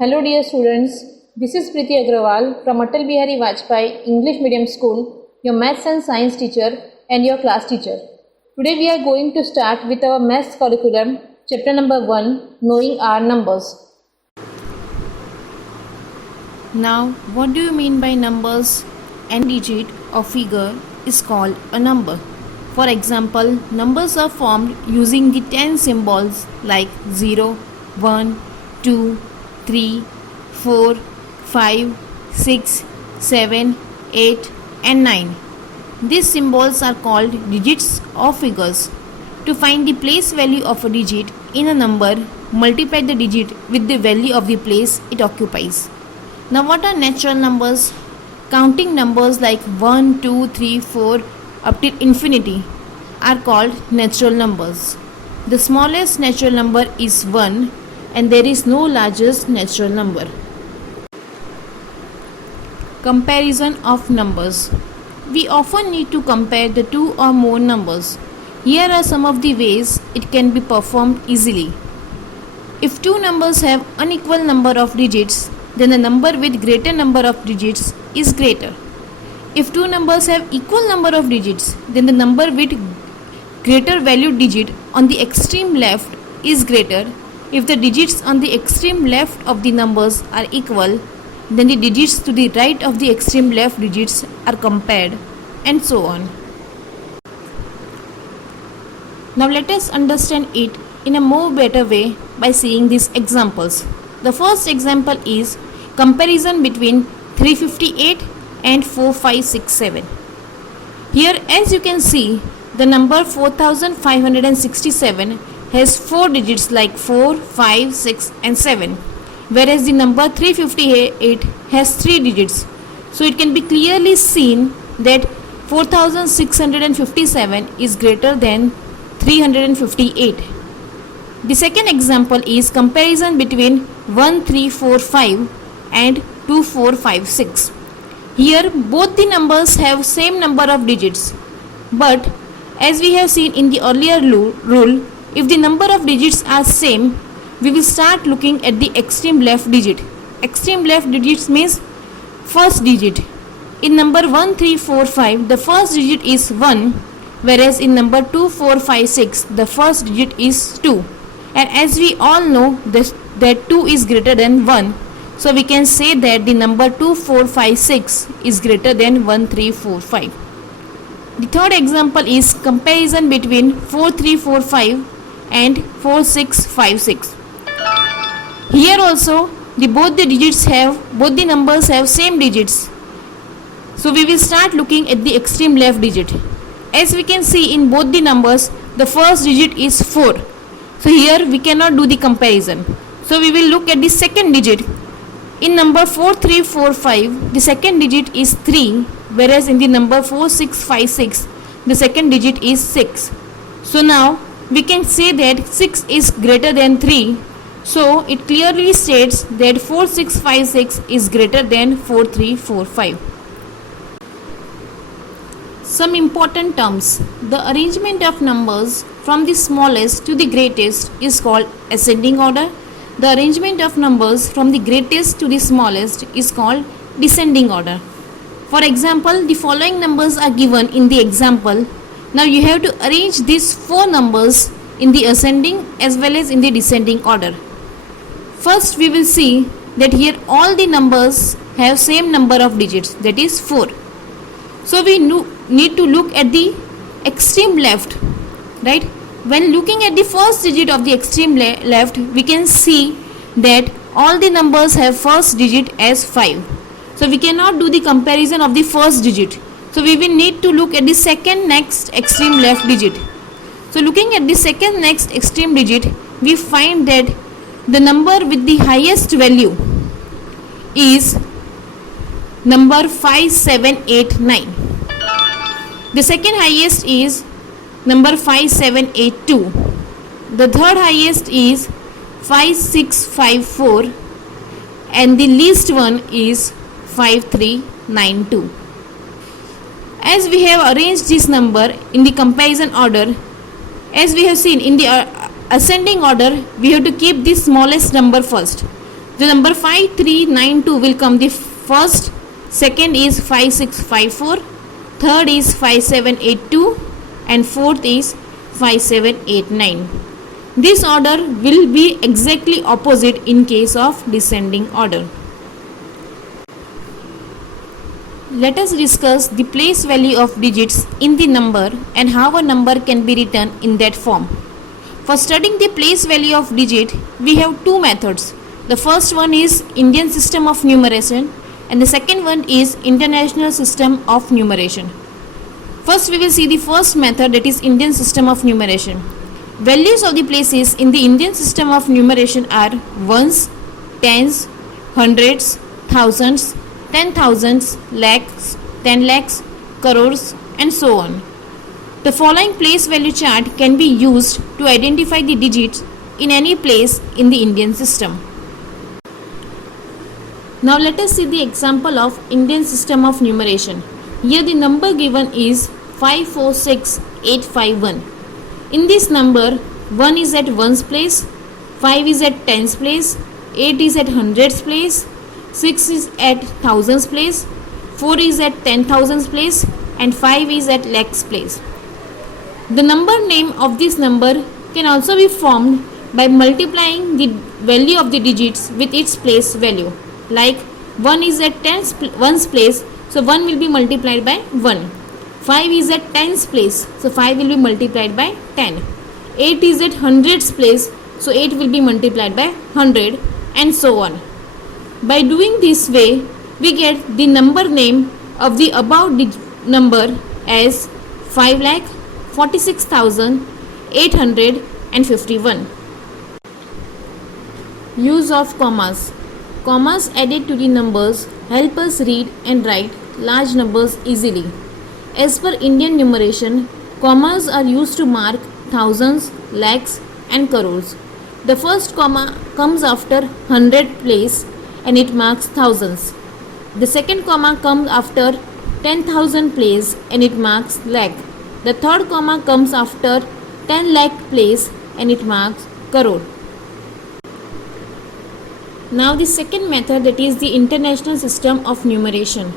Hello dear students, this is Preeti Agrawal from Atal Bihari Vajpayee English Medium School, your maths and science teacher and your class teacher. Today we are going to start with our maths curriculum, chapter number 1, Knowing Our Numbers. Now, what do you mean by numbers? Any digit or figure is called a number. For example, numbers are formed using the 10 symbols like 0, 1, 2, 3, 4, 5, 6, 7, 8 and 9. These symbols are called digits or figures. To find the place value of a digit in a number, multiply the digit with the value of the place it occupies. Now what are natural numbers? Counting numbers like 1, 2, 3, 4 up till infinity are called natural numbers. The smallest natural number is 1 and there is no largest natural number. Comparison of numbers. We often need to compare the two or more numbers. Here are some of the ways it can be performed easily. If two numbers have unequal number of digits, then the number with greater number of digits is greater. If two numbers have equal number of digits, then the number with greater value digit on the extreme left is greater. If the digits on the extreme left of the numbers are equal, then the digits to the right of the extreme left digits are compared, and so on. Now let us understand it in a more better way by seeing these examples. The first example is comparison between 358 and 4567. Here, as you can see, the number 4567 has 4 digits like 4, 5, 6 and 7, whereas the number 358 has 3 digits. So it can be clearly seen that 4657 is greater than 358. The second example is comparison between 1345 and 2456. Here both the numbers have same number of digits, but as we have seen in the earlier rule, if the number of digits are same, we will start looking at the extreme left digit. Extreme left digits means first digit. In number 1345, the first digit is 1, whereas in number 2456, the first digit is 2. And as we all know that 2 is greater than 1, so we can say that the number 2456 is greater than 1345. The third example is comparison between 4345 and 4656. Here also both the numbers have same digits. So we will start looking at the extreme left digit. As we can see in both the numbers, the first digit is 4. So here we cannot do the comparison. So we will look at the second digit. In number 4345, the second digit is 3, whereas in the number 4656, the second digit is 6. So now we can say that 6 is greater than 3. So it clearly states that 4656 is greater than 4345. Some important terms. The arrangement of numbers from the smallest to the greatest is called ascending order. The arrangement of numbers from the greatest to the smallest is called descending order. For example, the following numbers are given in the example. Now you have to arrange these 4 numbers in the ascending as well as in the descending order. First we will see that here all the numbers have same number of digits, that is 4. So we need to look at the extreme left, right? When looking at the first digit of the extreme left, we can see that all the numbers have first digit as 5. So we cannot do the comparison of the first digit. So we will need to look at the second next extreme left digit. So looking at the second next extreme digit, we find that the number with the highest value is number 5789. The second highest is number 5782. The third highest is 5654 and the least one is 5392. As we have arranged this number in the comparison order, as we have seen in the ascending order, we have to keep the smallest number first. the number 5392 will come the first, second is 5654, third is 5782 and fourth is 5789. This order will be exactly opposite in case of descending order. Let us discuss the place value of digits in the number and how a number can be written in that form. For studying the place value of digit, we have two methods. The first one is Indian system of numeration and the second one is International system of numeration. First we will see the first method, that is Indian system of numeration. Values of the places in the Indian system of numeration are ones, tens, hundreds, thousands, 10,000s, lakhs, 10 lakhs, crores and so on. The following place value chart can be used to identify the digits in any place in the Indian system. Now let us see the example of Indian system of numeration. Here the number given is 546851. In this number, 1 is at ones place, 5 is at tens place, 8 is at hundreds place, 6 is at thousands place, 4 is at 10,000s place and 5 is at lakhs place. The number name of this number can also be formed by multiplying the value of the digits with its place value. Like 1 is at ones place, so 1 will be multiplied by 1. 5 is at tens place, so 5 will be multiplied by 10. 8 is at hundreds place, so 8 will be multiplied by 100 and so on. By doing this way, we get the number name of the above number as 5,46,851. Use of commas. Commas added to the numbers help us read and write large numbers easily. As per Indian numeration, commas are used to mark thousands, lakhs and crores. The first comma comes after 100 place and it marks thousands. The second comma comes after 10,000 place and it marks lakh. The third comma comes after 10 lakh place and it marks crore. Now the second method, that is the International system of numeration.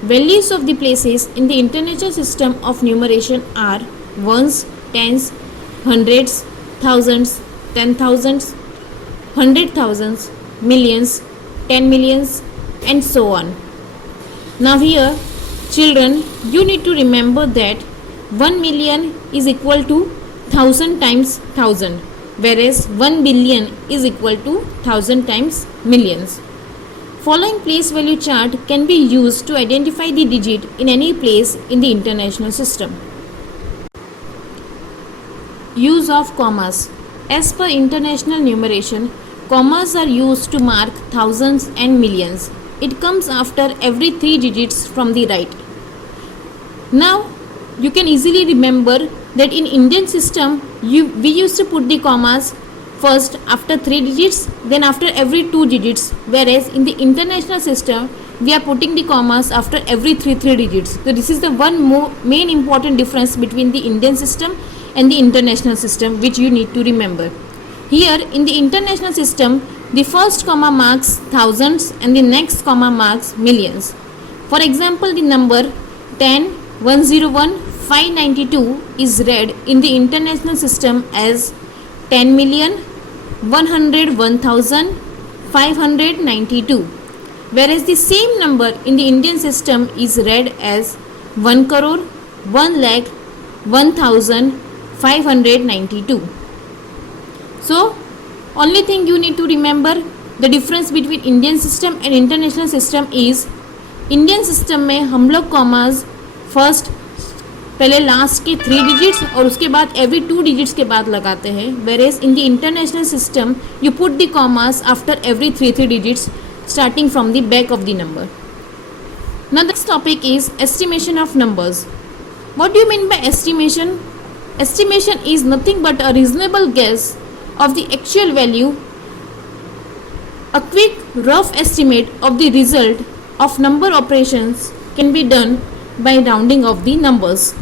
Values of the places in the International system of numeration are ones, tens, hundreds, thousands, 10,000s, 100,000s, millions, 10 millions and so on. Now here, children, you need to remember that 1 million is equal to 1000 times 1000, whereas 1 billion is equal to 1000 times millions. Following place value chart can be used to identify the digit in any place in the international system. Use of commas. As per international numeration, commas are used to mark thousands and millions. It comes after every 3 digits from the right. Now, you can easily remember that in Indian system, we used to put the commas first after 3 digits, then after every 2 digits, whereas in the international system, we are putting the commas after every 3 digits. So this is the main important difference between the Indian system and the international system, which you need to remember. Here in the international system, the first comma marks thousands and the next comma marks millions. For example, the number 10,101,592 is read in the international system as 10,101,592, whereas the same number in the Indian system is read as 1 crore 1,01,592. So, only thing you need to remember, the difference between Indian system and international system is Indian system में हम लोग commas first पहले last के 3 digits और उसके बाद every 2 digits के बाद लगाते हैं, whereas in the international system you put the commas after every 3 digits starting from the back of the number. Now the next topic is estimation of numbers. What do you mean by estimation? Estimation is nothing but a reasonable guess of the actual value, a quick rough estimate of the result of number operations can be done by rounding of the numbers.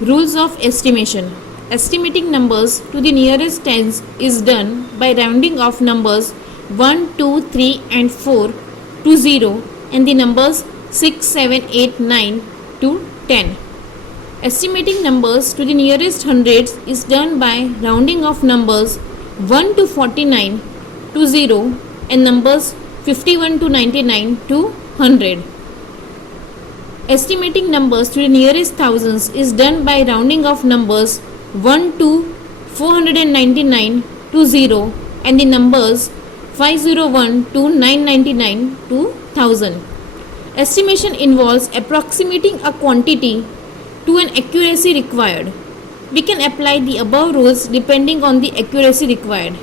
Rules of estimation. estimating numbers to the nearest tens is done by rounding off numbers 1, 2, 3 and 4 to 0 and the numbers 6, 7, 8, 9 to 10. Estimating numbers to the nearest hundreds is done by rounding off numbers 1 to 49 to 0 and numbers 51 to 99 to 100. Estimating numbers to the nearest thousands is done by rounding off numbers 1 to 499 to 0 and the numbers 501 to 999 to 1000. Estimation involves approximating a quantity to an accuracy required. We can apply the above rules depending on the accuracy required.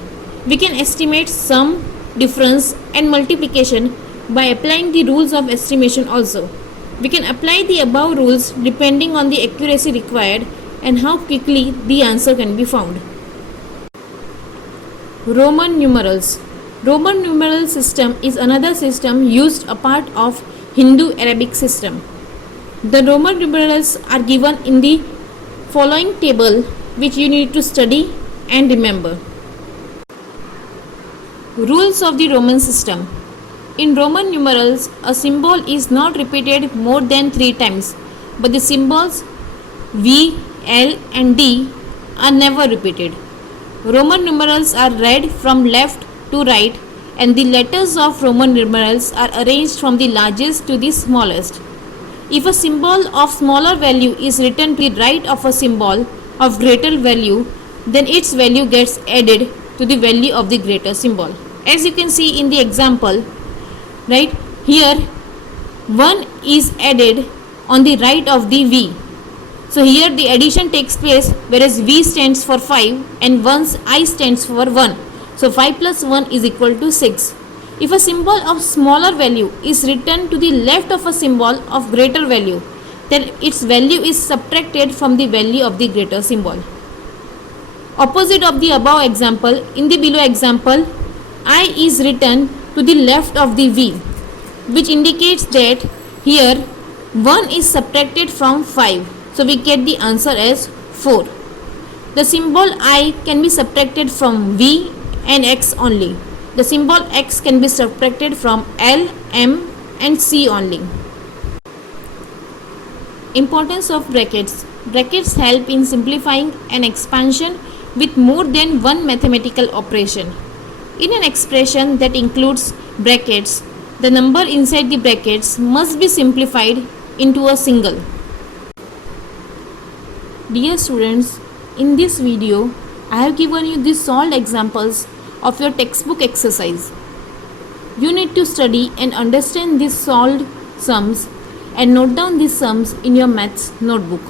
We can estimate sum, difference and multiplication by applying the rules of estimation also. We can apply the above rules depending on the accuracy required and how quickly the answer can be found. Roman numerals. Roman numeral system is another system used apart of Hindu-Arabic system. The Roman numerals are given in the following table, which you need to study and remember. Rules of the Roman system. In Roman numerals, a symbol is not repeated more than 3 times, but the symbols V, L and D are never repeated. Roman numerals are read from left to right and the letters of Roman numerals are arranged from the largest to the smallest. If a symbol of smaller value is written to the right of a symbol of greater value, then its value gets added to the value of the greater symbol. As you can see in the example, right here 1 is added on the right of the V. So here the addition takes place whereas V stands for 5 and once I stands for 1. So 5 plus 1 is equal to 6. If a symbol of smaller value is written to the left of a symbol of greater value, then its value is subtracted from the value of the greater symbol. Opposite of the above example, in the below example, I is written to the left of the V, which indicates that here 1 is subtracted from 5. So we get the answer as 4. The symbol I can be subtracted from V and X only. The symbol X can be subtracted from L, M and C only. Importance of brackets. Brackets help in simplifying an expansion with more than one mathematical operation. In an expression that includes brackets, the number inside the brackets must be simplified into a single. Dear students, in this video, I have given you the solved examples of your textbook exercise. You need to study and understand these solved sums and note down these sums in your maths notebook.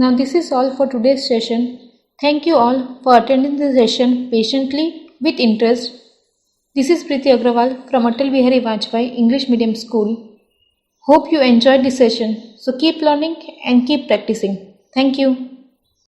Now this is all for today's session. Thank you all for attending the session patiently with interest. This is Preeti Agrawal from Atal Bihari Vajpayee English Medium School. Hope you enjoyed the session. So keep learning and keep practicing. Thank you.